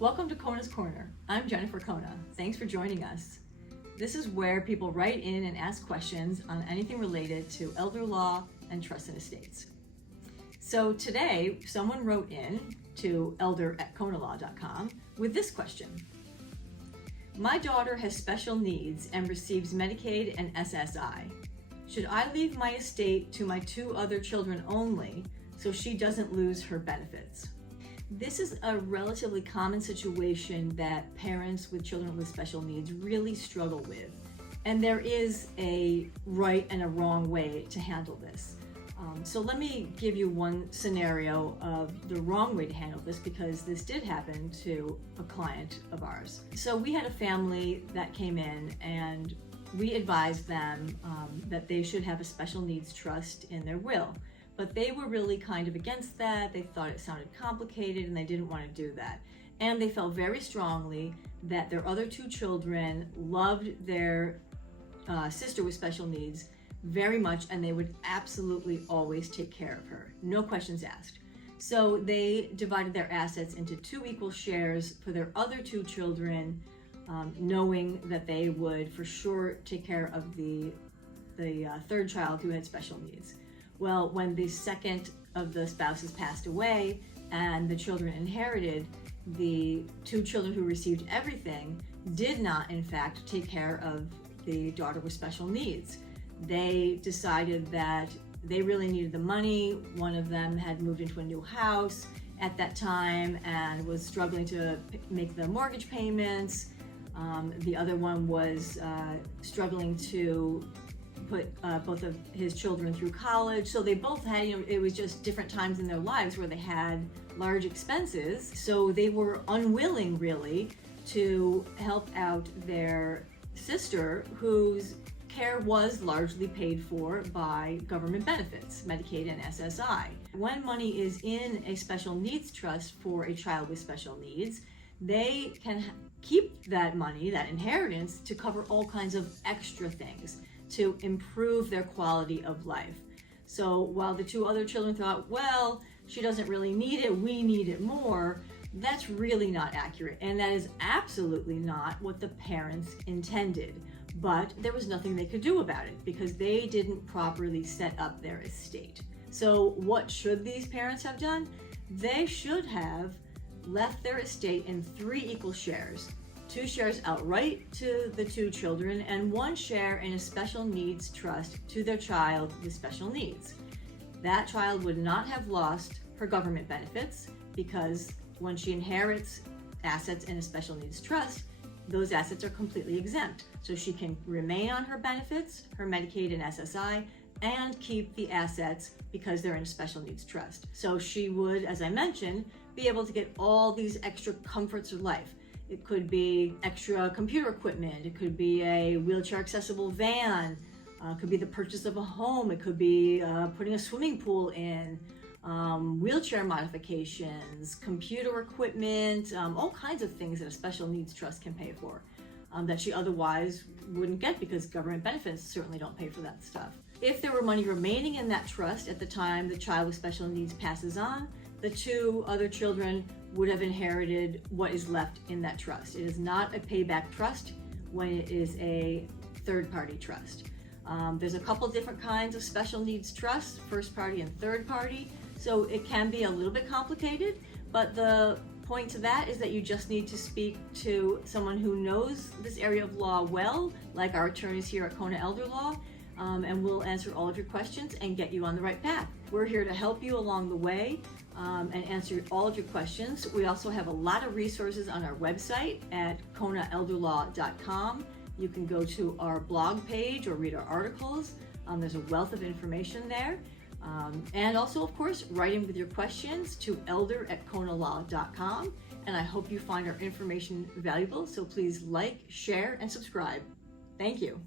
Welcome to Cona's Corner. I'm Jennifer Cona. Thanks for joining us. This is where people write in and ask questions on anything related to elder law and trusts and estates. So today, someone wrote in to elder@conalaw.com with this question. My daughter has special needs and receives Medicaid and SSI. Should I leave my estate to my two other children only so she doesn't lose her benefits? This is a relatively common situation that parents with children with special needs really struggle with. And there is a right and a wrong way to handle this. So let me give you one scenario of the wrong way to handle this, because this did happen to a client of ours. So we had a family that came in and we advised them that they should have a special needs trust in their will. But they were really kind of against that. They thought it sounded complicated and they didn't want to do that. And they felt very strongly that their other two children loved their sister with special needs very much, and they would absolutely always take care of her, no questions asked. So they divided their assets into two equal shares for their other two children, knowing that they would for sure take care of the third child who had special needs. Well, when the second of the spouses passed away and the children inherited, the two children who received everything did not, in fact, take care of the daughter with special needs. They decided that they really needed the money. One of them had moved into a new house at that time and was struggling to make the mortgage payments. The other one was struggling to put both of his children through college. So they both had, it was just different times in their lives where they had large expenses. So they were unwilling really to help out their sister, whose care was largely paid for by government benefits, Medicaid and SSI. When money is in a special needs trust for a child with special needs, they can keep that money, that inheritance, to cover all kinds of extra things to improve their quality of life. So while the two other children thought, well, she doesn't really need it, we need it more, that's really not accurate. And that is absolutely not what the parents intended. But there was nothing they could do about it because they didn't properly set up their estate. So what should these parents have done? They should have left their estate in three equal shares. 2 shares outright to the two children and 1 share in a special needs trust to their child with special needs. That child would not have lost her government benefits because when she inherits assets in a special needs trust, those assets are completely exempt. So she can remain on her benefits, her Medicaid and SSI, and keep the assets because they're in a special needs trust. So she would, as I mentioned, be able to get all these extra comforts of life. It could be extra computer equipment, it could be a wheelchair accessible van, it could be the purchase of a home, it could be putting a swimming pool in, wheelchair modifications, computer equipment, all kinds of things that a special needs trust can pay for that she otherwise wouldn't get because government benefits certainly don't pay for that stuff. If there were money remaining in that trust at the time the child with special needs passes on, the two other children would have inherited what is left in that trust. It is not a payback trust when it is a third-party trust. There's a couple different kinds of special needs trusts, first party and third party. So it can be a little bit complicated, but the point to that is that you just need to speak to someone who knows this area of law well, like our attorneys here at Cona Elder Law, and we'll answer all of your questions and get you on the right path. We're here to help you along the way and answer all of your questions. We also have a lot of resources on our website at conaelderlaw.com. You can go to our blog page or read our articles. There's a wealth of information there. And also, of course, write in with your questions to elder@conalaw.com. And I hope you find our information valuable. So please like, share, and subscribe. Thank you.